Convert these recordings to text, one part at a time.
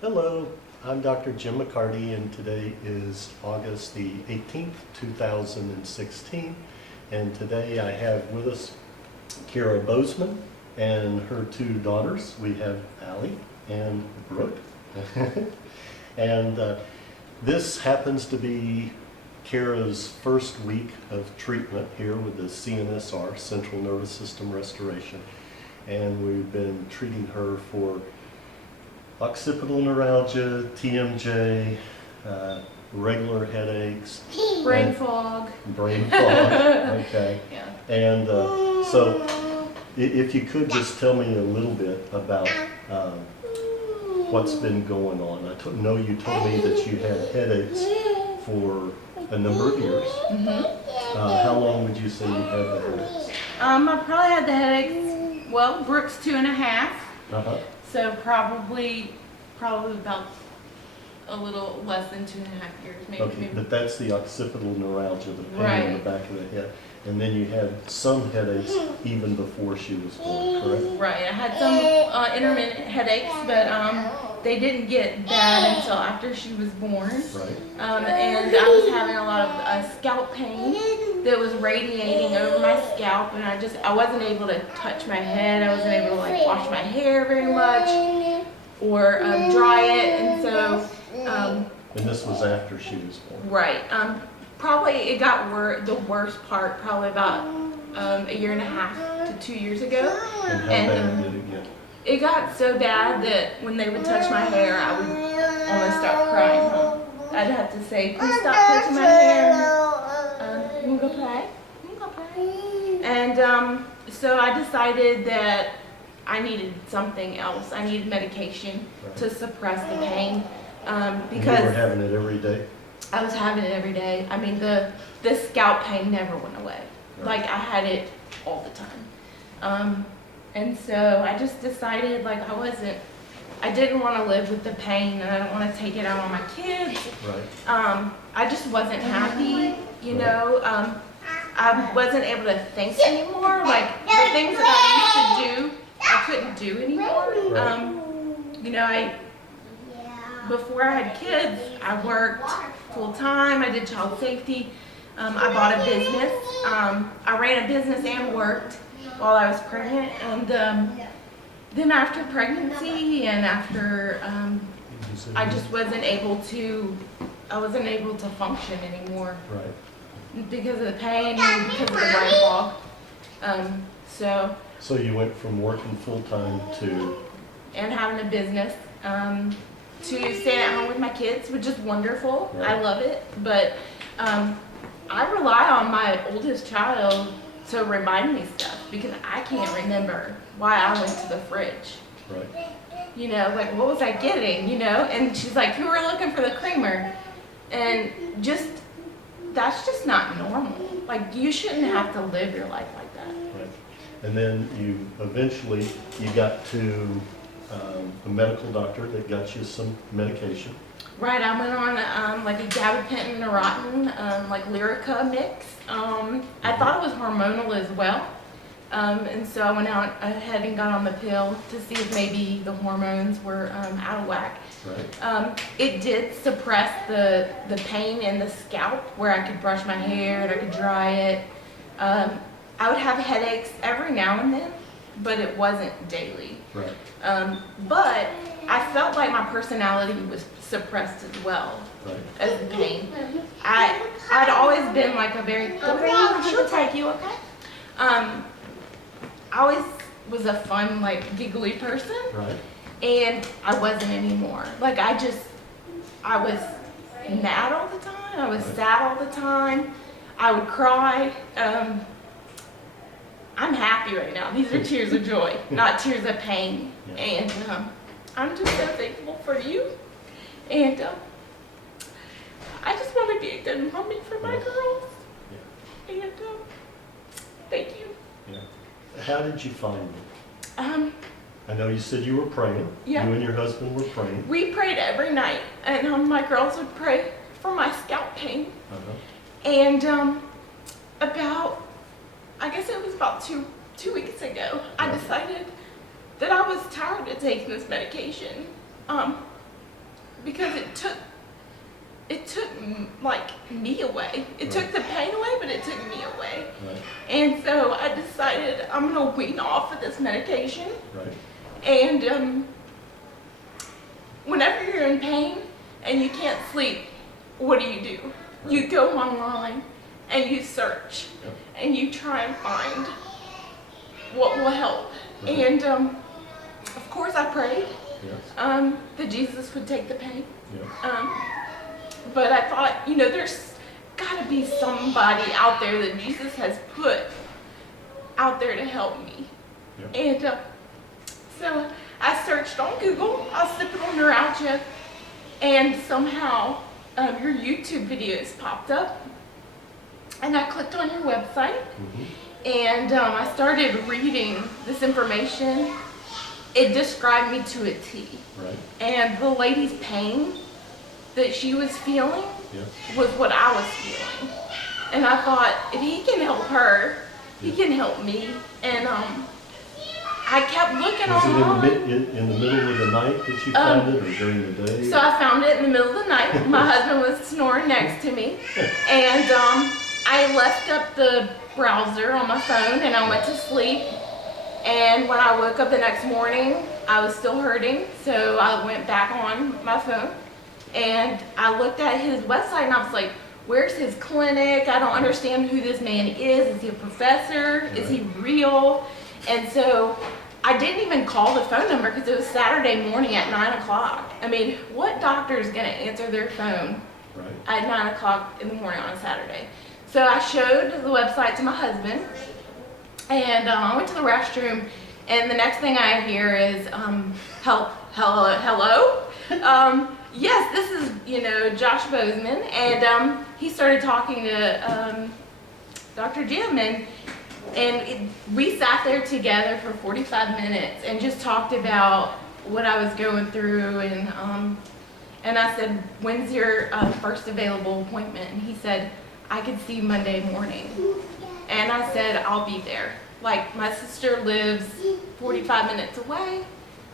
Hello, I'm Dr. Jim McCarty, and today is August the 18th, 2016. And today I have with us Cara Bozeman and her two daughters. We have Allie and Brooke. And this happens to be Cara's first week of treatment here with the CNSR, Central Nervous System Restoration. And we've been treating her for occipital neuralgia, TMJ, regular headaches, brain fog. Brain fog, okay. Yeah. And so if you could just tell me a little bit about what's been going on. I know you told me that you had headaches for a number of years. How long would you say you had the headaches? I probably had the headaches, well, Brooke's 2.5. So probably about a little less than 2.5 years, maybe. Okay, but that's the occipital neuralgia, the pain Right. in the back of the head. And then you had some headaches even before she was born, correct? Right. I had some intermittent headaches, but they didn't get bad until after she was born. Right. And I was having a lot of scalp pain that was radiating over my scalp, and I wasn't able to touch my head. I wasn't able to like wash my hair very much or dry it, and so. And this was after she was born. Right. Probably it got the worst part probably about 1.5 to 2 years ago. And how bad did it get? It got so bad that when they would touch my hair, I would almost start crying. I'd have to say, please stop touching my hair. You want to go play? You want to go play? And so I decided that I needed something else. I needed medication to suppress the pain. Because you were having it every day? I was having it every day. I mean, the scalp pain never went away. Right. Like, I had it all the time. And so I just decided, like, I didn't want to live with the pain, and I don't want to take it out on my kids. Right. I just wasn't happy, you know. I wasn't able to think anymore. Like, the things that I used to do, I couldn't do anymore. Right. You know, before I had kids, I worked full time. I did child safety. I bought a business. I ran a business and worked while I was pregnant. And then after pregnancy and after, I just wasn't able to function anymore. Right. Because of the pain and because of the brain fog. So you went from working full time to? And having a business. To stay at home with my kids, which is wonderful. Right. I love it. But I rely on my oldest child to remind me stuff because I can't remember why I went to the fridge. Right. You know, like, what was I getting, you know? And she's like, you were looking for the creamer. And that's just not normal. Like, you shouldn't have to live your life like that. Right. And then you got to a medical doctor that got you some medication. Right, I went on like a Gabapentin and like Lyrica mix. I thought it was hormonal as well. And so I went ahead and got on the pill to see if maybe the hormones were out of whack. Right. It did suppress the pain in the scalp where I could brush my hair and I could dry it. I would have headaches every now and then, but it wasn't daily. Right. But I felt like my personality was suppressed as well. Right. As the pain. I'd always been like a very, she'll take you, okay? I always was a fun, like, giggly person. Right. And I wasn't anymore. Like, I was mad all the time. I was sad all the time. I would cry. I'm happy right now. These are tears of joy, not tears of pain. Yeah. And I'm just so thankful for you. And I just want to be a good mommy for my girls. Yeah. And thank you. Yeah. How did you find me? I know you said you were praying. Yeah. You and your husband were praying. We prayed every night, and my girls would pray for my scalp pain. And I guess it was about two weeks ago, I decided that I was tired of taking this medication. because it took like me away. It took the pain away, but it took me away. Right. And so I decided I'm gonna wean off of this medication. Right. And whenever you're in pain and you can't sleep, what do? Right. You go online and you search, Yep. and you try and find what will help. Right. And of course I prayed Yes. that Jesus would take the pain. Yeah. But I thought, there's got to be somebody out there that Jesus has put out there to help me. Yep. And so I searched on Google, Occipital Neuralgia, and somehow your YouTube videos popped up. And I clicked on your website, and I started reading this information. It described me to a T. Right. And the lady's pain that she was feeling Yes. was what I was feeling. And I thought, if he can help her, he can help me. And I kept looking Was online. it in the middle of the night that you found it, or during the day? So I found it in the middle of the night. My husband was snoring next to me. And I left up the browser on my phone and I went to sleep. And when I woke up the next morning, I was still hurting. So I went back on my phone and I looked at his website and I was like, where's his clinic? I don't understand who this man is. Is he a professor? Is he real? And so I didn't even call the phone number because it was Saturday morning at 9 o'clock. I mean, what doctor is going to answer their phone at 9 o'clock in the morning on a Saturday? So I showed the website to my husband, and I went to the restroom, and the next thing I hear is, hello? Yes, this is, Josh Bozeman, and he started talking to Dr. Jim, and we sat there together for 45 minutes and just talked about what I was going through, and I said, when's your first available appointment? And he said, I could see Monday morning. And I said, I'll be there. Like, my sister lives 45 minutes away,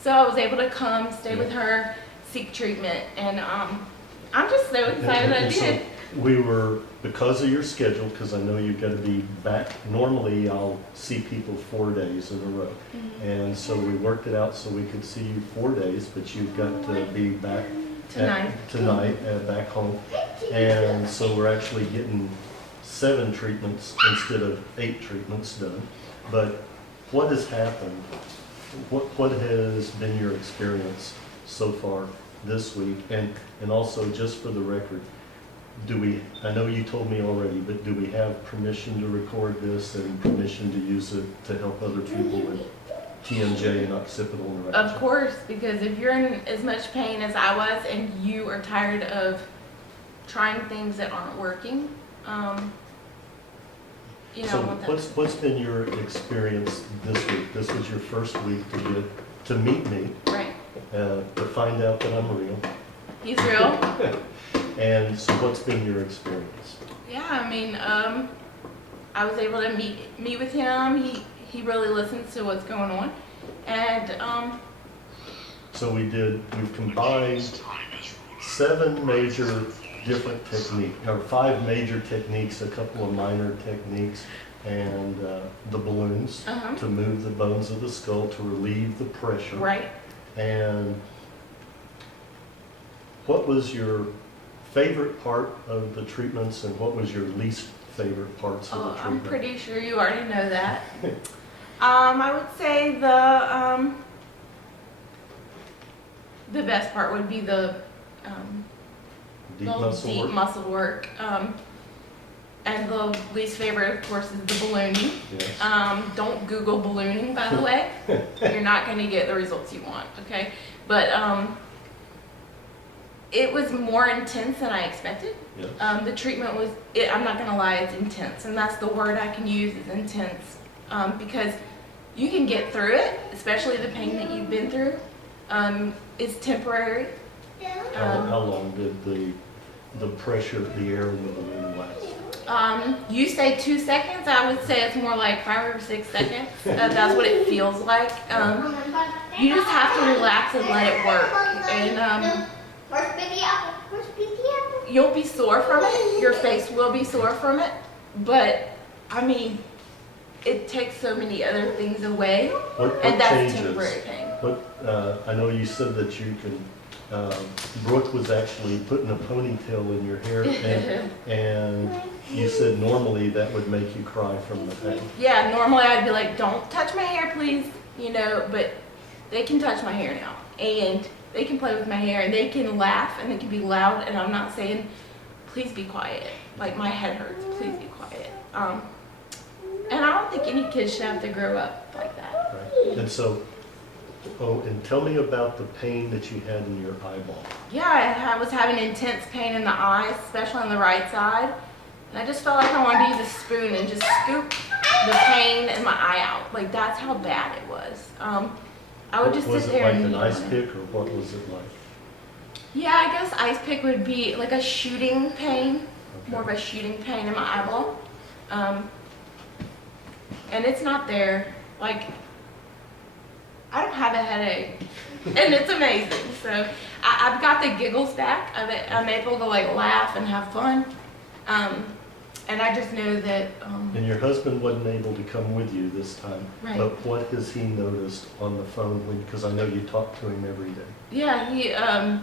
so I was able to come, stay with her, seek treatment, and I'm just so excited I did. So we were, because of your schedule, because I know you've got to be back, normally I'll see people 4 days in a row. And so we worked it out so we could see you 4 days, but you've got to be back tonight back home. And so we're actually getting 7 treatments instead of 8 treatments done. But what has happened? What has been your experience so far this week? And also, just for the record, I know you told me already, but do we have permission to record this and permission to use it to help other people with TMJ and occipital neuralgia? Of course, because if you're in as much pain as I was and you are tired of trying things that aren't working, So what's been your experience this week? This was your first week to meet me, right? To find out that I'm real. He's real. And so what's been your experience? Yeah, I mean, I was able to meet with him. He really listens to what's going on, and so we've combined 7 major different techniques, or 5 major techniques, a couple of minor techniques, and the balloons to move the bones of the skull to relieve the pressure. Right. And what was your favorite part of the treatments, and what was your least favorite parts of the treatment? I'm pretty sure you already know that. I would say the best part would be the deep muscle work. And the least favorite, of course, is the ballooning. Yes. Don't Google ballooning, by the way. You're not going to get the results you want, okay? But it was more intense than I expected. Yes. The treatment was, I'm not going to lie, it's intense. And that's the word I can use, is intense. Because you can get through it, especially the pain that you've been through. It's temporary. How long did the pressure, the air in the balloon last? You say 2 seconds. I would say it's more like 5 or 6 seconds. That's what it feels like. You just have to relax and let it work. And You'll be sore from it. Your face will be sore from it. But, I mean, it takes so many other things away. What And that's changes? temporary pain. I know you said that you can, Brooke was actually putting a ponytail in your hair, and you said normally that would make you cry from the pain. Yeah, normally I'd be like, don't touch my hair, please. You know, but they can touch my hair now. And they can play with my hair, and they can laugh, and they can be loud, and I'm not saying, please be quiet. Like, my head hurts, please be quiet. And I don't think any kid should have to grow up like that. Right. And so, and tell me about the pain that you had in your eyeball. Yeah, I was having intense pain in the eyes, especially on the right side. And I just felt like I wanted to use a spoon and just scoop the pain in my eye out. Like, that's how bad it was. I would just sit there and... Was it like an ice pick, or what was it like? Yeah, I guess ice pick would be like a shooting pain. Okay. More of a shooting pain in my eyeball. And it's not there. Like, I don't have a headache. And it's amazing. So I've got the giggles back. I'm able to like laugh and have fun. And I just know that... And your husband wasn't able to come with you this time. Right. But what has he noticed on the phone? Because I know you talk to him every day. Yeah, he... I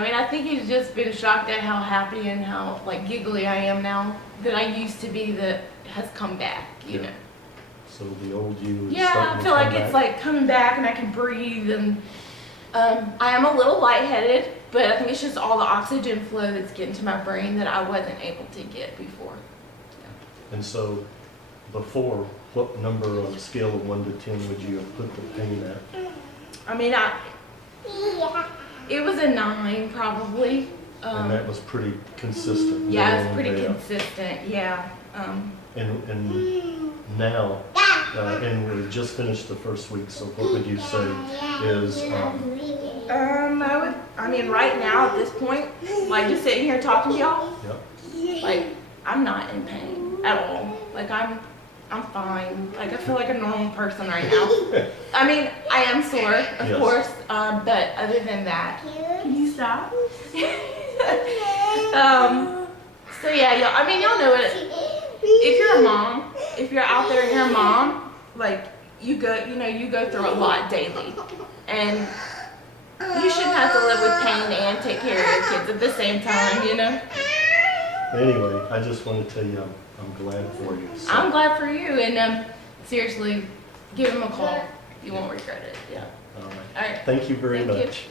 mean, I think he's just been shocked at how happy and how like giggly I am now that I used to be, that has come back, you know. So the old you is Yeah, starting I to feel come like back? it's like coming back and I can breathe, and I am a little lightheaded, but I think it's just all the oxygen flow that's getting to my brain that I wasn't able to get before. And so before, what number on a scale of 1 to 10 would you have put the pain at? I mean, it was a 9 probably. And that was pretty consistent. Yeah, it's pretty consistent, yeah. And now, and we just finished the first week, so what would you say is... I mean, right now at this point, like just sitting here talking to y'all, like I'm not in pain at all. Like I'm fine. Like I feel like a normal person right now. I mean, I am sore, of course, but other than that, can you stop? So yeah, y'all. I mean, y'all know it. If you're a mom, if you're out there and you're a mom, like you go through a lot daily, and you shouldn't have to live with pain and take care of your kids at the same time, you know? Anyway, I just want to tell you I'm glad for you. So. I'm glad for you, and seriously, give him a call. You won't regret it. Yeah. All right. All right. Thank you very Thank you. much.